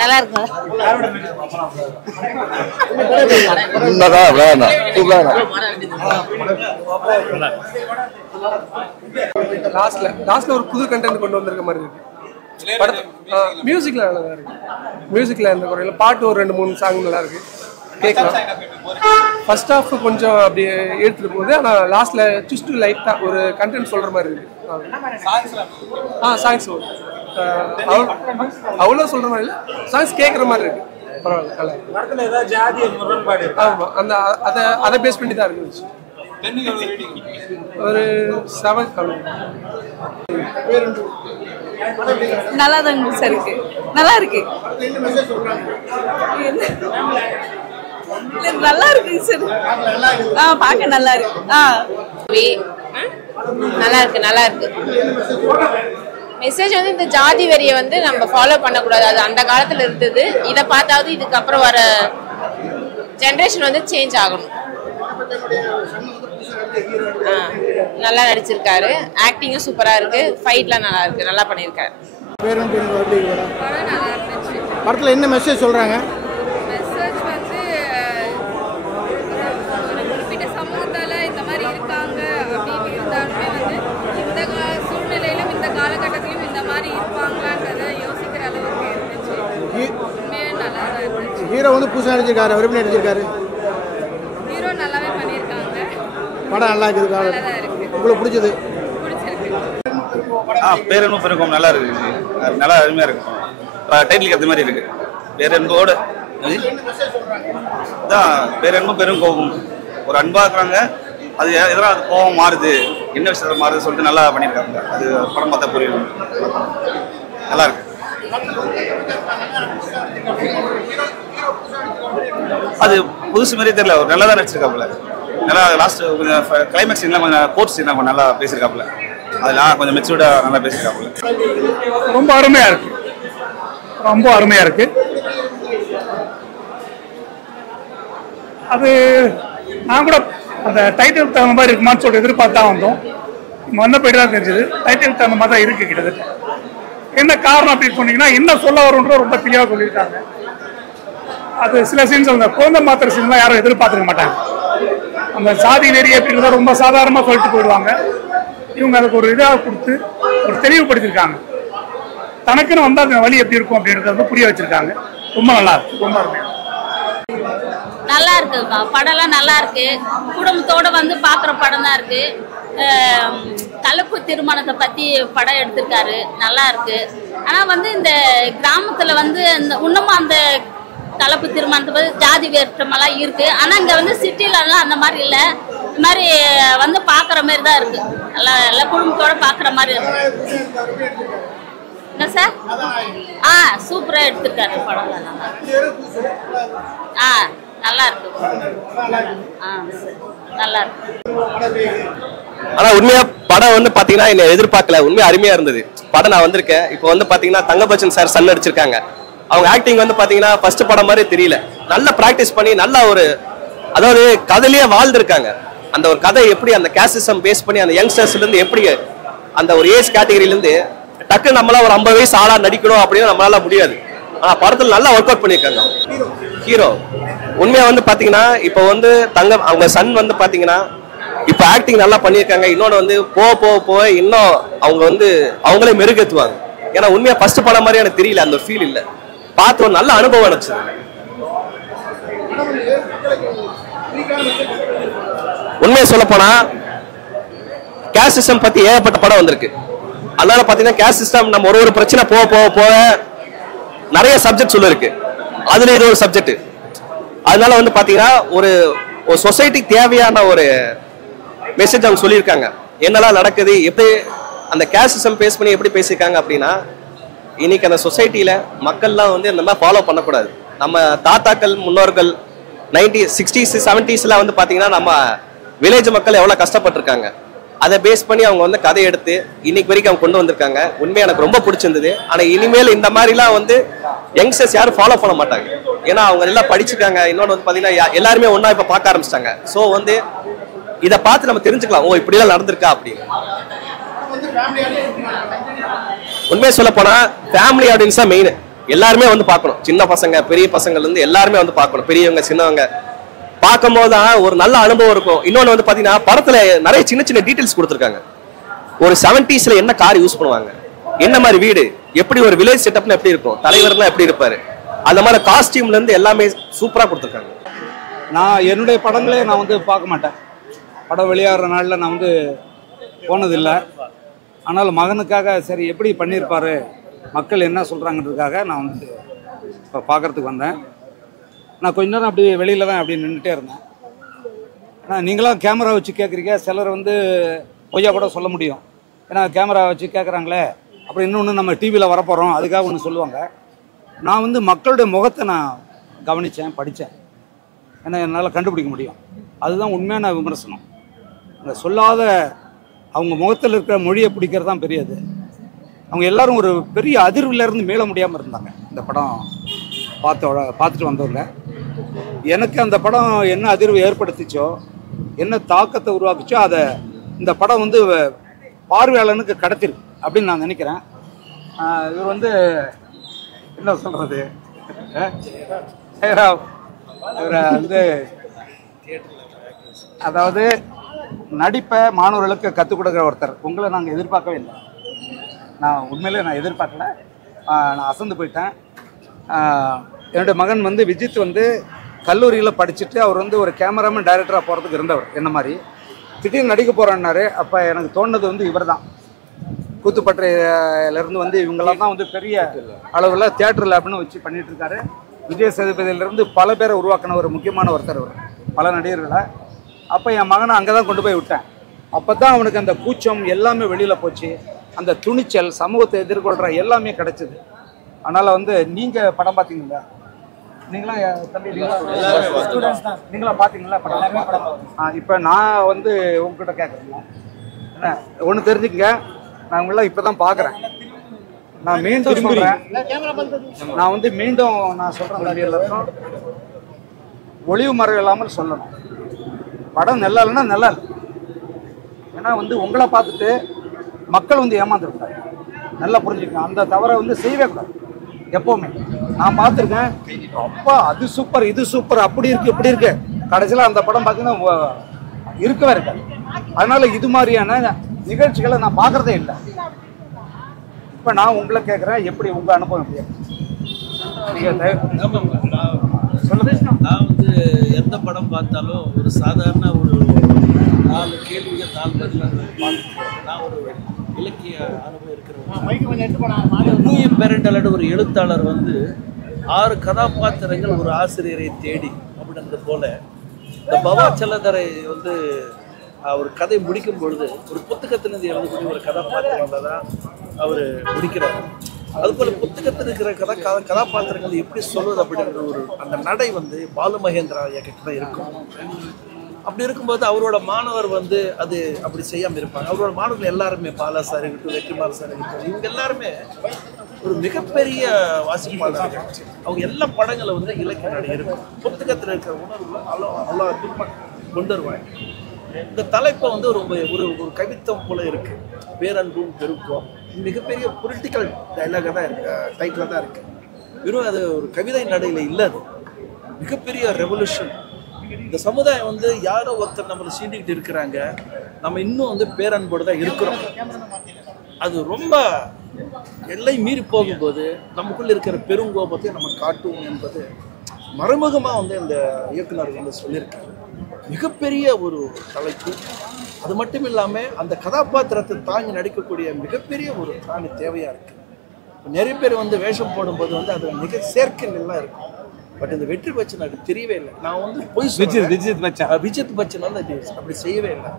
நல்லா இருக்கும். லாஸ்ட்ல ஒரு புது கண்டென்ட் கொண்டு வந்திருக்க மாதிரி இருக்கு. மியூசிக்ல நல்லா இருக்கு. மியூசிக்ல எந்த குறையில பாட்டு ஒரு 2-3 சாங் நல்லா இருக்கு, கேட்கலாம். ஃபர்ஸ்ட் ஹாஃப் கொஞ்சம் அப்படியே எடுத்துட்டு போகுது, ஆனால் லாஸ்ட்ல ஜஸ்ட் லைட்டா ஒரு கண்டென்ட் சொல்ற மாதிரி இருக்கு. சாங்ஸ் அவ்வளோ சொல்ற மாதிரி இல்லை, சாங்ஸ் கேட்குற மாதிரி இருக்கு. பரவாயில்ல, நல்லா இருக்கு. ஆமா, அந்த அதை பேஸ் பண்ணி தான் இருந்துச்சு. ஒரு 7 நல்லா தான் இருக்கு. நல்லா இருக்கு, நல்லா இருக்கு சார். பார்க்க நல்லா இருக்கு. நல்லா இருக்கு, நல்லா இருக்கு. மெசேஜ் வந்து இந்த ஜாதி வெறியை வந்து நம்ம ஃபாலோ பண்ணக்கூடாது, அது அந்த காலத்துல இருந்தது. இதை பார்த்தாவது இதுக்கப்புறம் வர ஜென்ரேஷன் வந்து சேஞ்ச் ஆகணும். நல்லா நடிச்சிருக்காரு, ஆக்டிங்கும் சூப்பரா இருக்கு, ஃபைட்லாம் நல்லா இருக்கு, நல்லா பண்ணியிருக்காரு. படத்துல என்ன மெசேஜ் சொல்றாங்க? மெசேஜ் வந்து ஒரு குறிப்பிட்ட சமூகத்தால இந்த மாதிரி இருக்காங்க அப்படின்னு இருந்தாலுமே வந்து இந்த சூழ்நிலையிலும் இந்த காலகட்டத்திலும் இந்த மாதிரி இருப்பாங்களான்றதை யோசிக்கிற அளவுக்கு இருந்துச்சு. உண்மையே நல்லா தான் இருந்துச்சு. ஹீரோ வந்து புதுசாக நடிச்சிருக்காரு, அவர் எப்படி நடிச்சிருக்காரு? ஹீரோ நல்லாவே பண்ணியிருக்காங்க. படம் நல்லா இருக்குது, நல்லா இருக்கு. உங்களுக்கு பிடிச்சது? பிடிச்சிருக்கு. பேரன்பும் பெருக்கும் நல்லா இருக்கு, நல்லா அருமையா இருக்கு. டைட்டிலுக்கு ஏற்ற மாதிரி இருக்கு. பேரன்போட தான் பேரன்பும் பெரும் கோபம், ஒரு அன்பா இருக்கிறாங்க. அது எதனா அது கோபம் மாறுது, என்ன விஷயத்துல மாறுது சொல்லிட்டு நல்லா பண்ணியிருக்காங்க. அது படம் பார்த்தா புரியும், நல்லா இருக்கு. அது புதுசு மாதிரியே தெரியல, ஒரு நல்லா தான் நடிச்சிருக்காப்புல. நல்லா லாஸ்ட் கொஞ்சம் கிளைமேக்ஸ் எல்லாம் கொஞ்சம் கோர்ஸ் என்ன கொஞ்சம் நல்லா பேசியிருக்காப்புல, அதெல்லாம் கொஞ்சம் மெச்சூர்டா நல்லா பேசியிருக்காப்புல. ரொம்ப அருமையா இருக்கு, ரொம்ப அருமையா இருக்கு. அது நான் கூட அந்த டைட்டில் தகுந்த மாதிரி இருக்குமான்னு சொல்லிட்டு எதிர்பார்த்தா வந்தோம். வந்த போயிட்டு தான் தெரிஞ்சது டைட்டில் தகுந்த மாதிரி தான் இருக்கு. கிட்டத்தட்ட என்ன காரணம் அப்படின்னு சொன்னீங்கன்னா, என்ன சொல்ல வரும்ன்ற ரொம்ப தெளிவாக சொல்லியிருக்காங்க. அது சில சீன்ஸ் அந்த குழந்தை மாத்திர சீன்லாம் யாரும் எதிர்பார்த்துக்க மாட்டாங்க. அந்த சாதி வெறி அப்படின்றத ரொம்ப சாதாரணமாக சொல்லிட்டு போயிடுவாங்க. இவங்க அதுக்கு ஒரு இதாக கொடுத்து ஒரு தெளிவுபடுத்திருக்காங்க. தனக்குன்னு வந்தால் அந்த வழி எப்படி இருக்கும் அப்படின்றத வந்து புரிய வச்சிருக்காங்க. ரொம்ப நல்லா இருக்கு, ரொம்ப அருமையா நல்லா இருக்குப்பா. படம்லாம் நல்லா இருக்கு, குடும்பத்தோட வந்து பாக்குற படம் தான் இருக்கு. கலப்பு திருமணத்தை பத்தி படம் எடுத்திருக்காரு, நல்லா இருக்கு. ஆனா வந்து இந்த கிராமத்துல வந்து இன்னமும் அந்த கலப்பு திருமணத்தை பத்தி ஜாதி வேற்றமெல்லாம் இருக்கு. ஆனா இங்க வந்து சிட்டிலலாம் அந்த மாதிரி இல்லை, இந்த மாதிரி வந்து பாக்குற மாதிரி தான் இருக்கு. எல்லா குடும்பத்தோட பாக்குற மாதிரி இருக்கு. என்ன சார்? சூப்பரா எடுத்திருக்காரு படம். நல்லா இருக்கு, நல்லா இருக்கு. ஆனா உண்மையா படம் வந்து பாத்தீங்கன்னா என்ன எதிர்பார்க்கல, உண்மையா அருமையா இருந்தது படம். நான் வந்திருக்கேன் இப்போ வந்து பாத்தீங்கன்னா தங்கபச்சன் சார் சன் அடிச்சிருக்காங்க. அவங்க ஆக்டிங் வந்து பாத்தீங்கன்னா ஃபர்ஸ்ட் படம் மாதிரி தெரியல, நல்லா பிராக்டிஸ் பண்ணி நல்லா ஒரு அதாவது கதையிலேயே வாழ்ந்துருக்காங்க. அந்த ஒரு கதை எப்படி அந்த கேஸ்டிசம் பேஸ் பண்ணி அந்த யங்ஸ்டர்ஸ்ல இருந்து எப்படி அந்த ஒரு ஏஜ் கேட்டகரியில இருந்து டக்கு நம்மளால ஒரு 50 வயசு ஆளா நடிக்கணும் அப்படின்னு நம்மளால முடியாது. ஆனா படத்துல நல்லா ஒர்க் அவுட் பண்ணிருக்காங்க ஹீரோ. உண்மையா வந்து பாத்தீங்கன்னா இப்போ வந்து அவங்க சன் வந்து பாத்தீங்கன்னா இப்போ ஆக்டிங் நல்லா பண்ணியிருக்காங்க. இன்னொன்று வந்து போக இன்னும் அவங்க வந்து அவங்களே மெருகேற்றுவாங்க. ஏன்னா உண்மையா ஃபர்ஸ்ட் படம் மாதிரி எனக்கு தெரியல, அந்த ஃபீல் இல்லை. பார்த்து ஒரு நல்ல அனுபவம் இருந்துச்சு. உண்மையை சொல்ல போனா கேஸ்ட் சிஸ்டம் பத்தி ஏகப்பட்ட படம் வந்திருக்கு. அதனால பாத்தீங்கன்னா கேஸ்ட் சிஸ்டம் நம்ம ஒரு பிரச்சனை போக நிறைய சப்ஜெக்ட் சொல்ல இருக்கு, அதுல இது ஒரு சப்ஜெக்ட். அதனால வந்து பாத்தீங்கன்னா ஒரு சொசைட்டிக்கு தேவையான ஒரு மெசேஜ் அவங்க சொல்லியிருக்காங்க. என்னெல்லாம் நடக்குது, எப்படி அந்த கேஸ்ட் சிஸ்டம் பேஸ் பண்ணி எப்படி பேசியிருக்காங்க அப்படின்னா, இன்னைக்கு அந்த சொசைட்டியில மக்கள்லாம் வந்து இந்த மாதிரி ஃபாலோ பண்ணக்கூடாது. நம்ம தாத்தாக்கள் முன்னோர்கள் 90s 60s 70s வந்து பாத்தீங்கன்னா நம்ம வில்லேஜ் மக்கள் எவ்வளவு கஷ்டப்பட்டிருக்காங்க. அதை பேஸ் பண்ணி அவங்க வந்து கதை எடுத்து இன்னைக்கு வரைக்கும் அவங்க கொண்டு வந்திருக்காங்க. உண்மையாக எனக்கு ரொம்ப பிடிச்சிருந்தது. ஆனா இனிமேல் இந்த மாதிரிலாம் வந்து யங்ஸ்டர்ஸ் யாரும் ஃபாலோ பண்ண மாட்டாங்க. ஏன்னா அவங்க எல்லாம் படிச்சிருக்காங்க. இன்னொன்று வந்து பாத்தீங்கன்னா எல்லாருமே ஒன்னா இப்ப பார்க்க ஆரம்பிச்சிட்டாங்க. ஸோ வந்து இதை பார்த்து நம்ம தெரிஞ்சுக்கலாம், ஓ இப்படிலாம் நடந்திருக்கா அப்படின்னு. உண்மையை சொல்ல போனா ஃபேமிலி ஆடியன்ஸ் தான் மெயின். எல்லாருமே வந்து பார்க்கணும். சின்ன பசங்க பெரிய பசங்கள்ல இருந்து எல்லாருமே வந்து பார்க்கணும். பெரியவங்க சின்னவங்க பார்க்கும்போது தான் ஒரு நல்ல அனுபவம் இருக்கும். இன்னொன்று வந்து பார்த்தீங்கன்னா படத்துல நிறைய சின்ன சின்ன டீட்டெயில்ஸ் கொடுத்துருக்காங்க. ஒரு 70sல என்ன கார் யூஸ் பண்ணுவாங்க, என்ன மாதிரி வீடு, எப்படி ஒரு வில்லேஜ் செட்டப்ல எப்படி இருக்கும், தலைவர்லாம் எப்படி இருப்பாரு, அந்த மாதிரி காஸ்டியூம்ல இருந்து எல்லாமே சூப்பரா கொடுத்துருக்காங்க. நான் என்னுடைய படங்களே நான் வந்து பார்க்க மாட்டேன். படம் வெளியாகிற நாளில் நான் வந்து போனதில்லை. ஆனால் மகனுக்காக சரி எப்படி பண்ணியிருப்பாரு, மக்கள் என்ன சொல்கிறாங்கன்றதுக்காக நான் வந்து இப்போ பார்க்குறதுக்கு வந்தேன். நான் கொஞ்ச நேரம் அப்படி வெளியில் தான் அப்படி நின்றுட்டே இருந்தேன். ஆனால் நீங்களாம் கேமரா வச்சு கேட்குறீங்க, சிலர் வந்து பொய்யா கூட சொல்ல முடியும். ஏன்னா கேமரா வச்சு கேட்குறாங்களே, அப்புறம் இன்னொன்று நம்ம டிவியில் வரப்போகிறோம் அதுக்காக ஒன்று சொல்லுவாங்க. நான் வந்து மக்களுடைய முகத்தை நான் கவனித்தேன், படித்தேன். ஏன்னா என்னால் கண்டுபிடிக்க முடியும். அதுதான் உண்மையான விமர்சனம். அந்த சொல்லாத அவங்க முகத்தில் இருக்கிற மொழியை பிடிக்கிறது தான் பெரியது. அவங்க எல்லாரும் ஒரு பெரிய அதிர்விலேருந்து மீள முடியாமல் இருந்தாங்க இந்த படம் பார்த்துட்டு வந்தவங்க. எனக்கு அந்த படம் என்ன அதிர்வு ஏற்படுத்திச்சோ, என்ன தாக்கத்தை உருவாக்குச்சோ, அதை இந்த படம் வந்து பார்வையாளனுக்கு கடத்திருக்கு அப்படின்னு நான் நினைக்கிறேன். இவர் வந்து என்ன சொல்கிறது, இவரை வந்து அதாவது நடிப்பை மாணவர்களுக்கு கற்றுக் கொடுக்குற ஒருத்தர். உங்களை நாங்கள் எதிர்பார்க்கவே இல்லை. நான் உண்மையிலே நான் எதிர்பார்க்கல. நான் அசந்து போயிட்டேன். என்னுடைய மகன் வந்து விஜித் வந்து கல்லூரியில் படிச்சுட்டு அவர் வந்து ஒரு கேமராமேன் டைரக்டராக போகிறதுக்கு இருந்தவர் என்ன மாதிரி. திடீர்னு நடிக்க போகிறான்னாரு. அப்போ எனக்கு தோணுது வந்து இவர் தான். கூத்துப்பட்டையிலேருந்து வந்து இவங்கெல்லாம் தான் வந்து பெரிய அளவில் தியேட்டர் லேப்னு வச்சு பண்ணிகிட்டு இருக்காரு. விஜய் சேதுபதியிலேருந்து பல பேரை உருவாக்கின ஒரு முக்கியமான ஒருத்தர் அவர், பல நடிகர்களை. அப்போ என் மகனை அங்கே தான் கொண்டு போய் விட்டேன். அப்போ தான் அவனுக்கு அந்த கூச்சம் எல்லாமே வெளியில் போச்சு. அந்த துணிச்சல், சமூகத்தை எதிர்கொள்கிற எல்லாமே கிடைச்சிது. அதனால் வந்து நீங்கள் படம் பார்த்தீங்களா? நீங்களாம் தம்பி நீங்களாம் பார்த்தீங்களா படம்? இப்போ நான் வந்து உங்ககிட்ட கேட்குறேன். என்ன ஒன்று தெரிஞ்சுக்கங்க, நான் உங்களாம் இப்போ தான் பார்க்குறேன். நான் மீண்டும் சொல்கிறேன், நான் வந்து மீண்டும் நான் சொல்கிறேன் தம்பி எல்லாருக்கும், ஒளிவு மறைவு இல்லாமல் சொல்லணும். படம் நல்லா இல்லைன்னா நல்லா இல்லை. ஏன்னா வந்து உங்களை பார்த்துட்டு மக்கள் வந்து ஏமாந்துருக்காங்க. நல்லா புரிஞ்சுக்கணும். அந்த தவறை வந்து செய்யவே கூடாது எப்போவுமே. நான் பார்த்துருக்கேன், அப்பா அது சூப்பர் இது சூப்பர் அப்படி இருக்குது இப்படி இருக்குது, கடைசியில் அந்த படம் பார்த்தீங்கன்னா இருக்கவே இருக்காது. அதனால இது மாதிரியான நிகழ்ச்சிகளை நான் பார்க்குறதே இல்லை. இப்போ நான் உங்களை கேட்குறேன், எப்படி உங்கள் அனுபவம் எப்படி? நான் வந்து எந்த படம் பார்த்தாலும் ஒரு சாதாரண ஒரு 4 கேள்விகள் 4 பதில்கள் பார்த்துருக்கேன். நான் ஒரு இலக்கிய அனுபவம் இருக்கிறேன். பெரண்டலோட ஒரு எழுத்தாளர் வந்து 6 கதாபாத்திரங்கள் ஒரு ஆசிரியரை தேடி அப்படின்றது போல இந்த பவாச்சலதரை வந்து அவர் கதை முடிக்கும் பொழுது ஒரு புத்தகத்திலிருந்து எழுதக்கூடிய ஒரு கதாபாத்திரங்களை தான் அவர் முடிக்கிறார். அதுபோல் புத்தகத்தில் இருக்கிற கதாபாத்திரங்கள் எப்படி சொல்வது அப்படின்ற ஒரு அந்த நடை வந்து பாலு மகேந்திரா கிட்ட தான் இருக்கும். அப்படி இருக்கும்போது அவரோட மாணவர் வந்து அது அப்படி செய்யாமல் இருப்பாங்க. அவரோட மாணவர்கள் எல்லாருமே பாலா சார் இருக்கட்டும், வெற்றிமாறன் சார் இருக்கட்டும், இவங்க எல்லாருமே ஒரு மிகப்பெரிய வாசிப்பாளர்கள். அவங்க எல்லா படங்களை வந்து இலக்கிய நடை இருக்கும். புத்தகத்தில் இருக்கிற உணர்வுகளை நல்லா அற்புதமாக கொண்டு வருவாங்க. இந்த தலைப்பை வந்து ரொம்ப ஒரு கவித்தம் போல இருக்கு. பேரன்பும் பெருக்கும் மிகப்பெரிய பொலிட்டிக்கல் டைலாக தான் இருக்கு, டைட்டில் தான் இருக்கு. வெறும் அது ஒரு கவிதை நடையில் இல்லை. அது மிகப்பெரிய ரெவல்யூஷன். இந்த சமுதாயம் வந்து யாரோ ஒருத்தர் நம்மளை சீண்டிக்கிட்டு இருக்கிறாங்க, நம்ம இன்னும் வந்து பேரன்போடு தான் இருக்கிறோம். அது ரொம்ப எல்லை மீறி போகும்போது நமக்குள்ள இருக்கிற பெருங்கோபத்தை நம்ம காட்டுவோம் என்பது மறைமுகமாக வந்து இந்த இயக்குனர் வந்து சொல்லியிருக்காரு. மிகப்பெரிய ஒரு தலைப்பு. அது மட்டும் இல்லாமல் அந்த கதாபாத்திரத்தை தாங்கி நடிக்கக்கூடிய மிகப்பெரிய ஒரு தானி தேவையாக இருக்குது. நிறைய பேர் வந்து வேஷம் போடும்போது வந்து அது மிக சேர்க்கைகள்லாம் இருக்கும். பட் இந்த வெற்றி பச்சன் அது தெரியவே இல்லை. நான் வந்து விஜித் பச்சன் வந்து அது அப்படி செய்யவே இல்லை.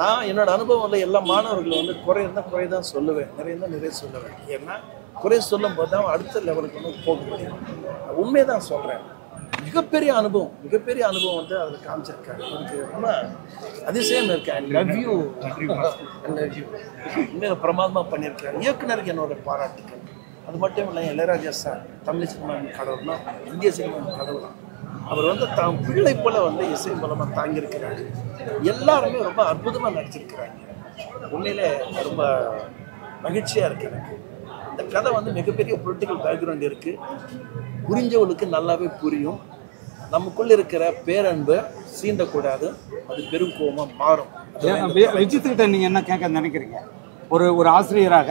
நான் என்னோட அனுபவம் எல்லா மாணவர்கள் வந்து குறை இருந்தால் குறை தான் சொல்லுவேன், நிறைய இருந்தால் நிறைய சொல்லுவேன். ஏன்னா குறை சொல்லும் போது தான் அடுத்த லெவலுக்கு வந்து போக முடியும். உண்மையை தான் சொல்கிறேன். மிகப்பெரிய அனுபவம் வந்து அதில் காமிச்சிருக்காரு. எனக்கு ரொம்ப அதிசயம் இருக்கு. ஐ லவ் யூ உண்மையாக பிரமாதமாக பண்ணியிருக்காரு. இயக்குனருக்கு என்னோட பாராட்டுக்கள். அது மட்டும் இல்லை, இளையராஜா சார் தமிழ் சினிமாவின் கடவுள்னா இந்திய சினிமாவின் கடவுள் தான். அவர் வந்து தான் பிள்ளை போல வந்து இசை மூலமாக தாங்கியிருக்கிறாரு. எல்லாருமே ரொம்ப அற்புதமாக நடிச்சிருக்கிறாங்க. உண்மையிலே ரொம்ப மகிழ்ச்சியாக இருக்கு எனக்கு. இந்த கதை வந்து மிகப்பெரிய பொலிட்டிக்கல் பேக்ரவுண்ட் இருக்கு. புரிஞ்சவளுக்கு நல்லாவே புரியும். நமக்குள்ள இருக்கிற பேரன்பை சீண்டக்கூடாது, அது பெரும் கோபமா மாறும். விஜித்கிட்ட நீங்க என்ன கேட்க நினைக்கிறீங்க? ஒரு ஆசிரியராக